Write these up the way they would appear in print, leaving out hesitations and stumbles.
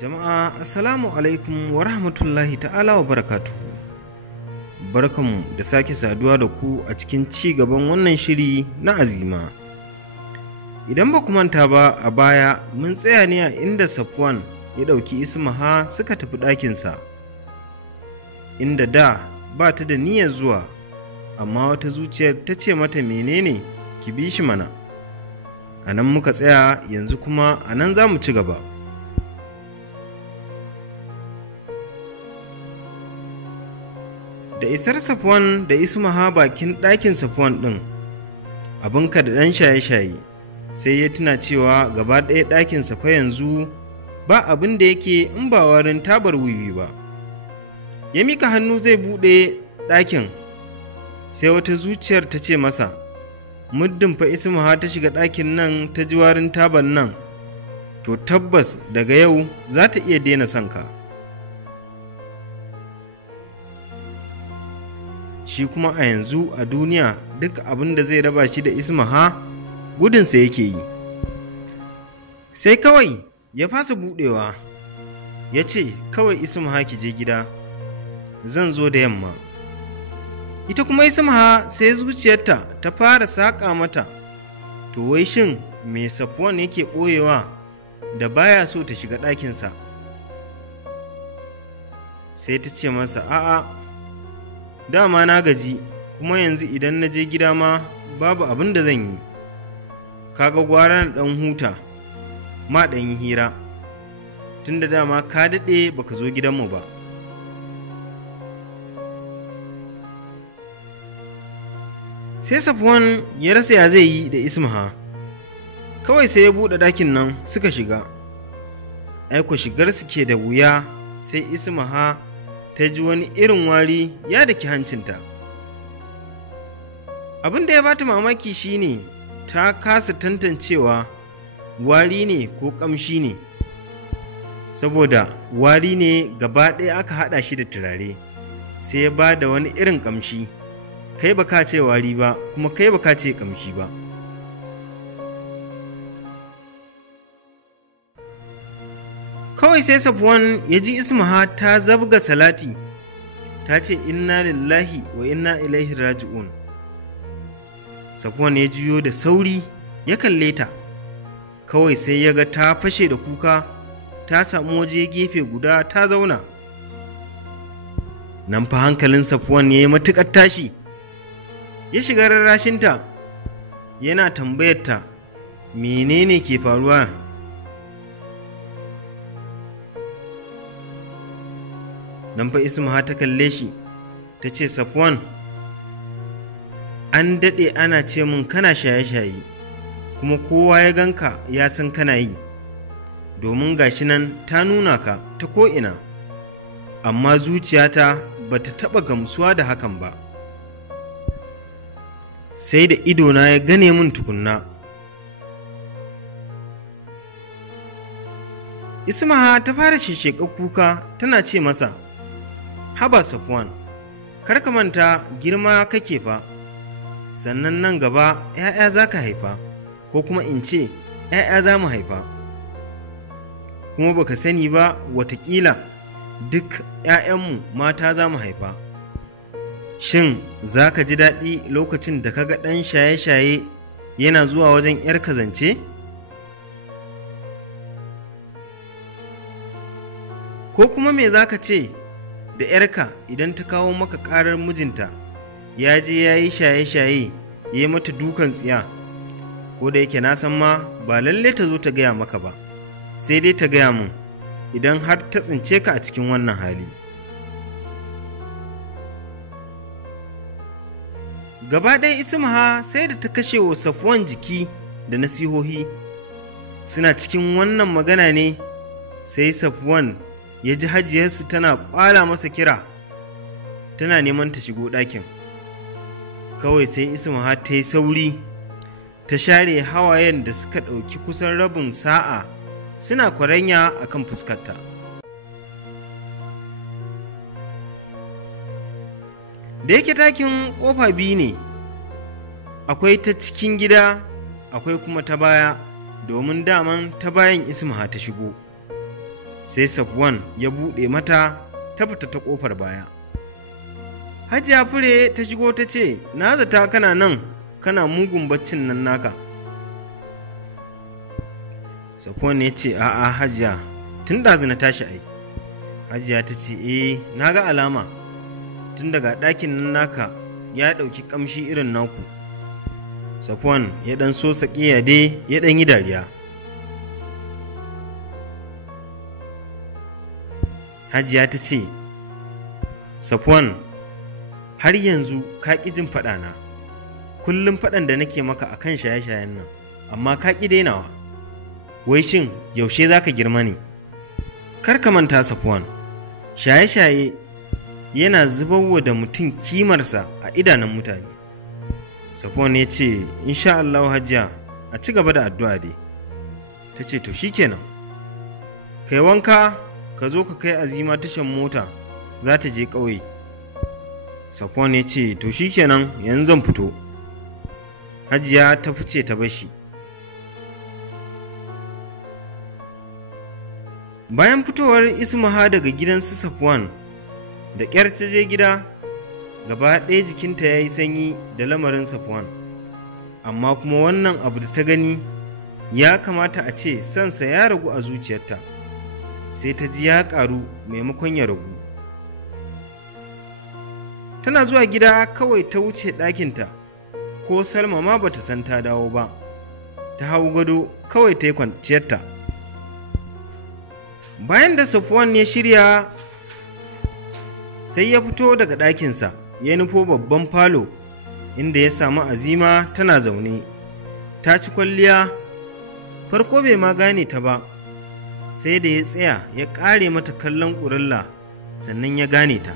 Jama'a assalamu alaikum wa rahmatullahi ta'ala wa barakatuhu. Barkanmu da sake saduwa da ku a cikin ci gaban wannan shiri na Azima. Idan ba ku manta ba, a baya mun tsaya ne a inda Safwan ya ɗauki Ismaha suka tafi ɗakinsa, inda da ba ta da niyyar zuwa, amma wata zuciyar ta ce mata menene ki bi shi mana. A nan muka tsaya, yanzu kuma a nan za mu ci gaba. Da isar Safwan da Ismaha bakin ɗakin Safwan ɗin, abinka da ɗan shaye-shaye, sai ya tuna cewa gaba ɗaya ɗakin fa yanzu ba abin da yake in ba warin tabar wiwi ba. Ya mika hannu zai buɗe ɗakin, sai wata zuciyar ta ce masa, muddin fa Ismaha ta shiga ɗakin nan ta ji warin tabar nan, to tabbas daga yau za ta iya daina son ka. Shi kuma a yanzu a duniya duk abin da zai raba shi da Ismaha gudunsa yake yi. Sai kawai ya fasa buɗewa, ya ce kawai Ismaha ki je gida, zan zo da yamma. Ita kuma Ismaha sai zuciyarta ta fara saƙa mata, to wai shin me Safwan yake ɓoyewa da baya so ta shiga ɗakinsa? Sai ta ce masa, a'a, dama na gaji, kuma yanzu idan na je gida ma babu abin da zan yi, kaga gwara na ɗan huta ma ɗan yi hira, tun da dama ka daɗe baka zo gidanmu ba. Sai Safwan ya rasa ya zai yi da Ismaha, kawai sai ya buɗe ɗakin nan suka shiga. Aiko shigar su ke da wuya, sai Ismaha ta ji wani irin wari ya daki hancinta. Abin da ya bata mamaki shine ta kasa tantancewa wari ne ko ƙamshi ne, saboda wari ne gaba ɗaya aka haɗa shi da turare, sai ya ba da wani irin ƙamshi. Kai baka ce wari ba, kuma kai baka ce ƙamshi ba. Kawai sai Safwan ya ji Ismaha ta zabga salati, ta ce inna lillahi wa inna ilaihi raji'un. Safwan ya juyo da sauri ya kalle ta, kawai sai ya ga ta fashe da kuka, ta samu waje gefe guda ta zauna. Nan fa hankalin Safwan ya yi matuƙar tashi, ya shiga rarrashinta, yana tambayarta menene ke faruwa. Nan fa Ismaha ta kalle shi ta ce, Safwan, an daɗe ana ce min kana shaye-shaye, kuma kowa ya ganka ya san kana yi, domin gashi nan ta nuna ka ta ko'ina, amma zuciyata ba ta taɓa gamsuwa da hakan ba, sai da idona ya gane min tukunna. Ismaha ta fara shishsheƙar kuka tana ce masa, haba Safwan, kar ka manta girma kake fa, sannan nan gaba ‘ya'ya za ka haifa, ko kuma in ce ‘ya'ya za mu haifa, kuma baka sani ba, watakila duk ‘ya'yanmu mata za mu haifa. Shin za ka ji daɗi lokacin da ka ga ɗan shaye-shaye yana zuwa wajen ‘yarka zance? Ko kuma me za ka ce da ‘yarka idan ta kawo maka ƙarar mijinta ya je ya yi shaye-shaye ya yi mata dukan tsiya, ko da yake na san ma ba lalle ta zo ta gaya maka ba, sai dai ta gaya min idan har ta tsince ka a cikin wannan hali. Gaba ɗaya Ismaha sai da ta kashe wa Safwan jiki da nasihohi. Suna cikin wannan magana ne sai Safwan ya ji hajiyarsu tana ƙwala masa kira, tana neman ta shigo ɗakin. Kawai sai Ismaha ta yi sauri, ta share hawayen da suka ɗauki kusan rabin sa'a suna kwaranya a kan fuskarta. Da yake ɗakin ƙofa biyu ne, akwai ta cikin gida, akwai kuma ta baya, domin daman ta bayan Ismaha ta shigo. sai Safwan ya buɗe mata ta fita ta ƙofar baya. Hajiya Fure ta shigo ta ce, na zata kana nan kana mugun baccin nan naka. Safwan ya ce, a'a Hajiya, tun ɗazu na tashi ai. Hajiya ta ce, na ga alama, tun daga ɗakin nan naka ya ɗauki ƙamshi irin naku. Safwan ya ɗan so saƙiya dai ya ɗan yi dariya. Hajiya ta ce, Safwan, har yanzu ka ƙi jin faɗana, kullum faɗan da nake maka a kan shaye-shayen nan, amma ka ƙi dainawa. Wai shin yaushe za ka girma ne? Kar ka manta Safwan, shaye-shaye yana zubarwa da mutum kimarsa a idanun mutane. Safwan ya ce, insha Allah Hajiya, a ci gaba da addu'a dai. Ta ce, to shikenan, kai wanka ka zo ka kai Azima tashan mota za ta je ƙauye. Safwan ya ce, to shikenan, yanzu zan fito. Hajiya ta fice ta bashi. Bayan fitowar Ismaha daga gidansu Safwan, da ƙyar ta je gida, gaba ɗaya jikinta ya yi sanyi da lamarin Safwan. Amma kuma wannan abu da ta gani ya kamata a ce sansa ya ragu a zuciyarta, sai ta ji ya ƙaru maimakon ya ragu. Tana zuwa gida kawai ta wuce ɗakinta, ko Salma ma bata san ta dawo ba, ta hau gado kawai ta yi kwanciyarta. Bayan da Safwan ya shirya, sai ya fito daga ɗakinsa ya nufo babban falo inda ya samu Azima tana zaune, ta ci kwalliya. Farko bai ma gane ta ba, sai da ya tsaya ya ƙare mata kallon ƙurilla sannan ya gane ta.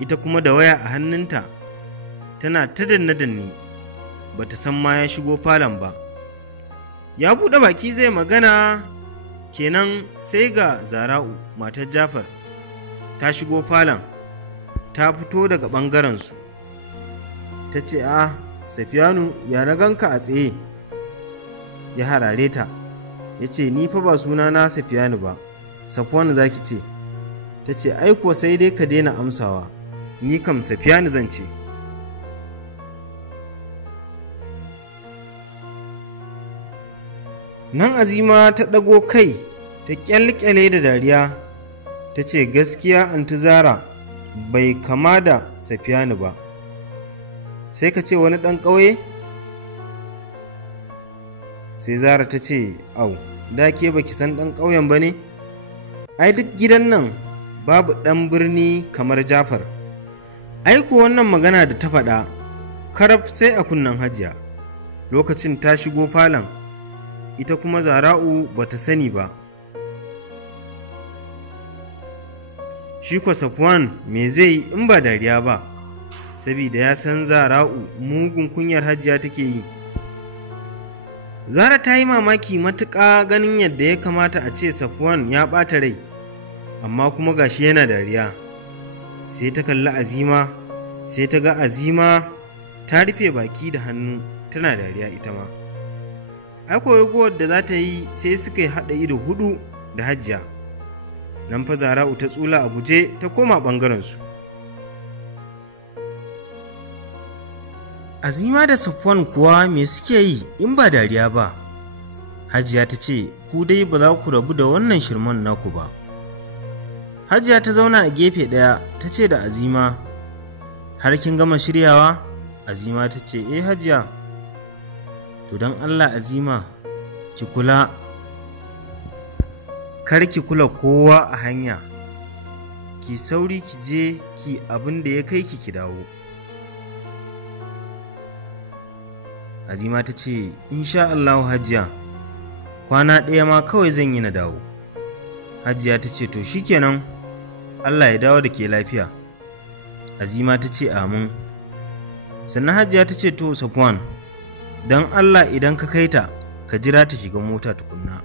Ita kuma da waya a hannunta tana ta danne-danne, ba ta san ma ya shigo falon ba. Ya buɗe baki zai magana kenan sai ga Zara'u matar Jafar ta shigo falon, ta fito daga ɓangarensu. Ta ce, Safiyanu, ya na ganka a tsaye? Ya harare ta, ya ce, ni fa ba suna na Safiyanu ba, Safwan za ki ce. Ta ce, ai kuwa sai dai ka daina amsawa, ni kam Safiyanu zan ce. Nan Azima ta ɗago kai ta ƙyalƙyale da dariya, ta ce, gaskiya Anti Zara bai kama da Safiyanu ba, sai ka ce wani ɗan ƙauye? Sai Zara ta ce, au, da ke baki san ɗan ƙauyen ba ne? Ai duk gidan nan babu ɗan birni kamar Jafar. Ai ko wannan magana da ta faɗa, karaf sai a kunnen Hajiya. Lokacin ta shigo falon, ita kuma Zara'u ba ta sani ba. Shi ko Safwan me zai yi in ba dariya ba, saboda ya san Zara'u mugun kunyar Hajiya take yi. Zara ta yi mamaki matuƙa ganin yadda ya kamata a ce Safwan ya ɓata rai, amma kuma gashi yana dariya. Sai ta kalli Azima, sai ta ga Azima ta rufe baki da hannu tana dariya ita ma. Ai koyagowar da za ta yi sai suka yi haɗa ido hudu da Hajiya. Nan fa Zara'u ta tsula a guje ta koma ɓangarensu. Azima da Safwan kuwa me suke yi in ba dariya ba? Hajiya ta ce, ku dai ba za ku rabu da wannan shirman naku ba. Hajiya ta zauna a gefe ɗaya ta ce da Azima, har kin gama shiryawa? Azima ta ce, Hajiya. To don Allah Azima, ki kula, kar ki kula kowa a hanya, ki sauri ki je ki abin da ya kai ki dawo. Azima ta ce, insha Allahu Hajiya, kwana ɗaya ma kawai zan yi na dawo. Hajiya ta ce, to shikenan, Allah ya dawo da ke lafiya. Azima ta ce, amin. Sannan Hajiya ta ce, to Safwan, don Allah idan ka kai ta, ka jira ta shiga mota tukunna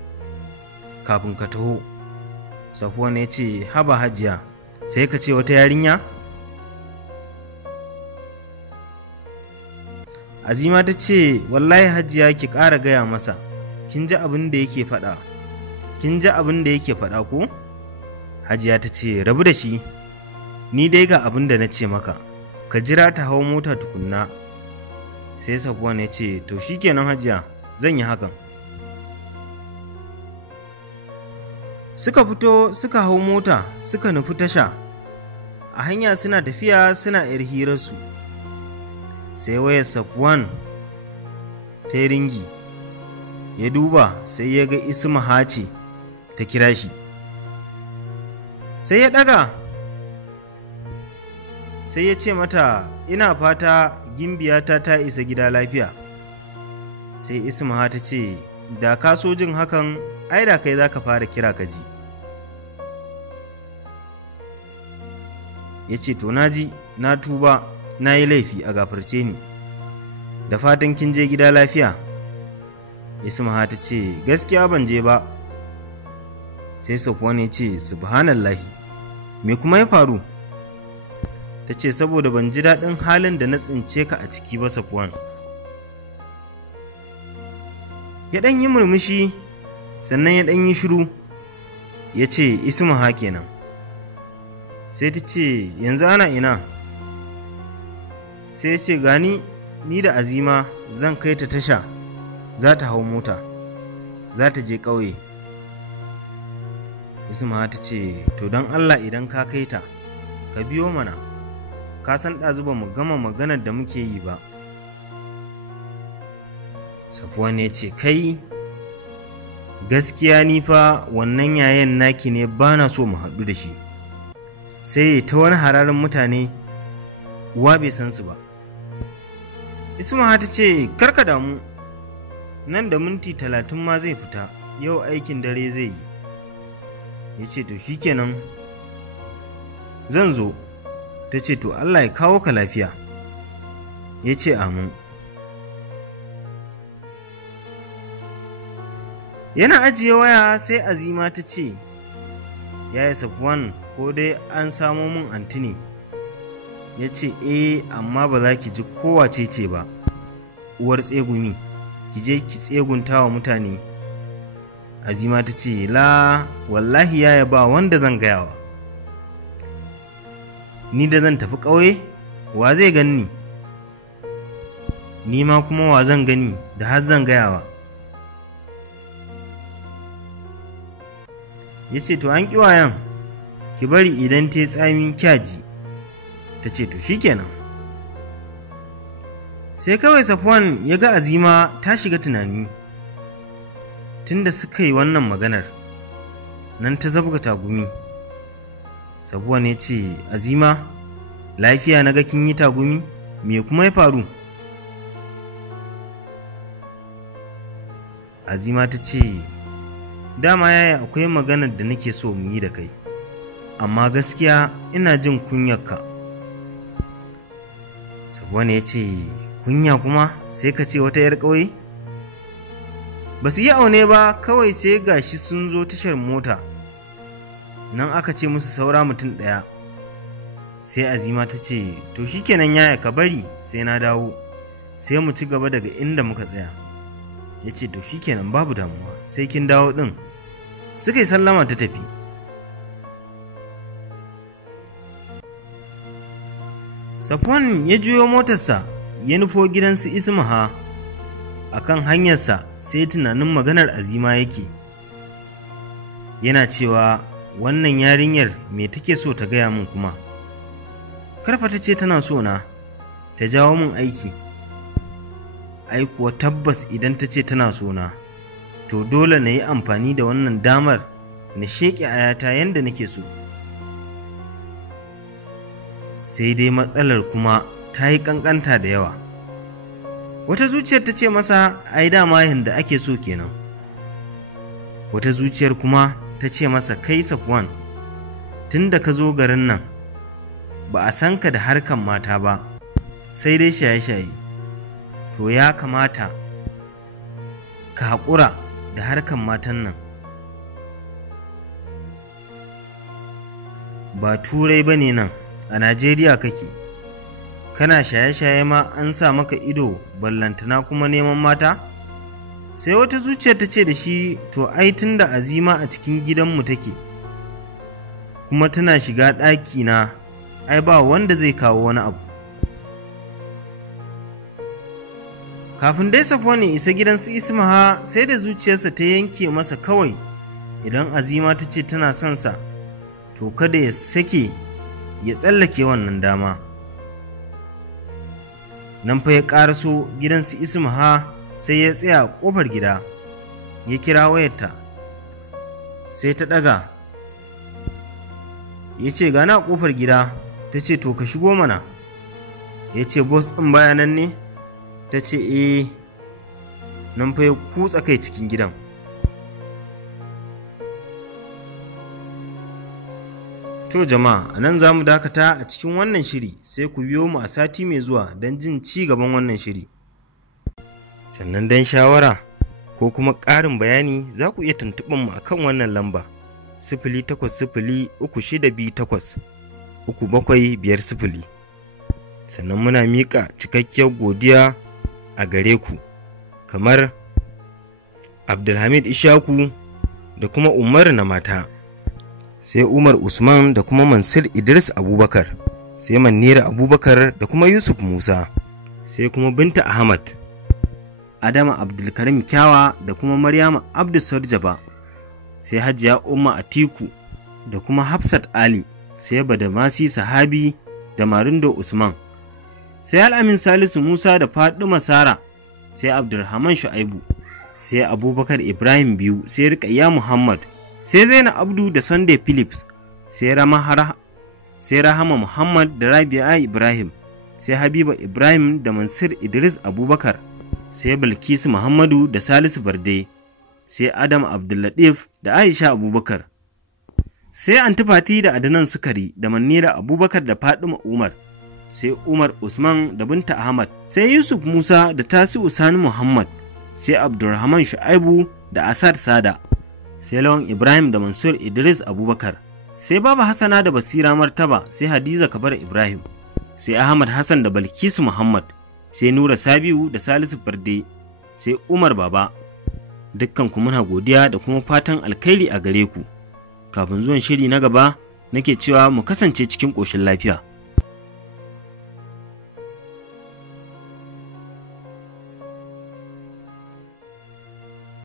kafin ka taho. Safwan ya ce, haba Hajiya, sai ka ce wata yarinya? Azima ta ce, wallahi hajiya ki ƙara gaya masa, kin ji abin da yake faɗa, kin ji abin da yake faɗa ko? Hajiya ta ce, rabu da shi, ni dai ga abin da na ce maka, ka jira ta hau mota tukunna. Sai Safwan ya ce, to shikenan hajiya, zan yi hakan. Suka fito suka hau mota suka nufi tasha, a hanya suna tafiya suna ‘yar hirarsu. Sai wayar Safwan ta yi ringi, ya duba sai ya ga Ismaha ce ta kira shi. Sai ya ɗaga, sai ya ce mata, ina fata gimbiyata ta isa gida lafiya. Sai Ismaha ta ce, da ka so jin hakan, ai da kai za ka fara kira ka ji. Ya ce, to na ji, na tuba, na yi laifi, a gafarce ni, da fatan kin je gida lafiya. Ismaha ta ce, gaskiya ban je ba. Sai Safwan ya ce, subhanallahi, me kuma ya faru? Ta ce, saboda ban ji daɗin halin da na tsince ka a ciki ba Safwan. Ya ɗan yi murmushi, sannan ya ɗan yi shiru, ya ce, Ismaha kenan. Sai ta ce, yanzu ana ina? Sai ya ce, gani ni da Azima zan kai ta tasha, za ta hau mota, za ta je ƙauye. Ismaha ta ce, to don Allah idan ka kai ta, ka biyo mana, ka san ɗazu ba mu gama maganar da muke yi ba. Safwan ya ce, kai gaskiya ni fa wannan yayan naki ne ba na so mu haɗu da shi, sai ta wani hararin mutane uwa bai san su ba. Ismaha ta ce, karka damu, nan da minti 30 ma zai fita, yau aikin dare zai yi. Ya ce, to shikenan zan zo. Ta ce, to Allah ya kawo ka lafiya. Ya ce, amin. Yana ajiye waya sai Azima ta ce, yaya Safwan, ko dai an samo min anti ne? Ya ce, amma ba za ki ji kowace ce ba, uwar tsegumi, ki je ki tsegunta wa mutane. Azima ta ce, la wallahi yaya ba wanda zan gayawa, ni da zan tafi ƙauye, wa zai ganni? Ni ma kuma wa zan gani da har zan gayawa? Ya ce, to an ƙi wayan, ki bari idan ta yi tsami kyaji. Ta ce, to shikenan. Sai kawai Safwan ya ga Azima ta shiga tunani, tunda suka yi wannan maganar, nan ta zabga tagumi. Safwan ya ce, Azima, lafiya na ga kin yi tagumi, me kuma ya faru? Azima ta ce, dama yaya akwai maganar da nake so mu yi da kai, amma gaskiya ina jin kunyarka. Safwan ya ce, kunya kuma sai ka ce wata 'yar ƙauye? Ba su yi aune ba, kawai sai gashi sun zo tashar mota, nan aka ce musu saura mutum ɗaya. Sai Azima ta ce, to shikenan yaya ka bari sai na dawo, sai mu ci gaba daga inda muka tsaya. Ya ce, to shikenan babu damuwa, sai kin dawo ɗin. Suka yi sallama ta tafi. Safwan ya juyo motarsa ya nufo gidansu Ismaha. A kan hanyarsa sai tunanin maganar Azima yake, yana cewa wannan yarinyar me take so ta gaya min kuma? Karfa ta ce tana so na ta jawo min aiki. Ai kuwa tabbas idan ta ce tana so na, to dole na yi amfani da wannan damar na sheƙe ayata yadda nake so. Sai dai matsalar kuma ta yi ƙanƙanta da yawa. Wata zuciyar ta ce masa, ai dama yadda ake so kenan. Wata zuciyar kuma ta ce masa, kai Safwan, tun da ka zo garin nan ba a san ka da harkan mata ba, sai dai shaye-shaye, to ya kamata ka haƙura da harkan matan nan. Ba turai ba ne nan, a Najeriya kake, kana shaye-shaye ma an sa maka ido ballantana kuma neman mata? Sai wata zuciya ta ce da shi, to ai tun da Azima a cikin gidanmu take kuma tana shiga ɗakina, ai ba wanda zai kawo wani abu. Kafin dai Safwan ya isa gidan su Ismaha sai da zuciyarsa ta yanke masa kawai idan Azima ta ce tana son sa, to kada ya sake ya tsallake wannan dama. Nan fa ya ƙaraso gidan su Ismaha sai ya tsaya a ƙofar gida, ya kira wayarta, sai ta ɗaga. Ya ce gana a ƙofar gida. Ta ce to ka shigo mana. Ya ce boss ɗin bayanan ne? Ta ce nan fa ya kutsa kai cikin gidan. To jama'a, a nan za mu dakata a cikin wannan shiri, sai ku biyo mu a sati mai zuwa don jin ci gaban wannan shiri. Sannan don shawara ko kuma ƙarin bayani za ku iya tuntuɓar mu akan wannan lamba 08036283750. Sannan muna miƙa cikakkiyar godiya a gare ku, kamar Abdulhamid Ishaku da kuma Umar na mata, sai Umar Usman da kuma Mansur Idris Abubakar, sai Manira Abubakar da kuma Yusuf Musa, sai kuma Binta Ahmad, Adama Abdulkarim Kyawa da kuma Maryama Abdul Sarjaba, sai Hajiya Umma Atiku da kuma Hafsat Ali, sai Badamasi Sahabi da Marindo Usman, sai Al'amin Salisu Musa da Fadima Sara, sai Abdulrahman Shu'aibu, sai Abubakar Ibrahim Biyu, sai Rukayya Muhammad, sai Zainab Abdu da Sunday Phillips, sai Rahama Muhammad da Rabi'a Ibrahim, sai Habiba Ibrahim da Mansur Idris Abubakar, sai Bilkisu Muhammadu da Salisu Barde, sai Adam Abdullatif da Aisha Abubakar, sai Antifati da Adnan Sukari da Manira Abubakar da Fadima Umar, sai Umar Usman da Binta Ahmad, sai Yusuf Musa da Tasi'u Sani Muhammad, sai Abdulrahman Shu'aibu da Asad Sada, sai Lawan Ibrahim da Mansur Idris Abubakar, sai Baba Hassana da Basira Martaba, sai Hadiza Kabar Ibrahim, sai Ahmad Hassan da Balkisu Muhammad, sai Nura Sabiu da Salisu Farde, sai Umar Baba. Dukkanku muna godiya da kuma fatan alkhairi a gare ku. Kafin zuwan shiri na gaba, nake cewa mu kasance cikin ƙoshin lafiya.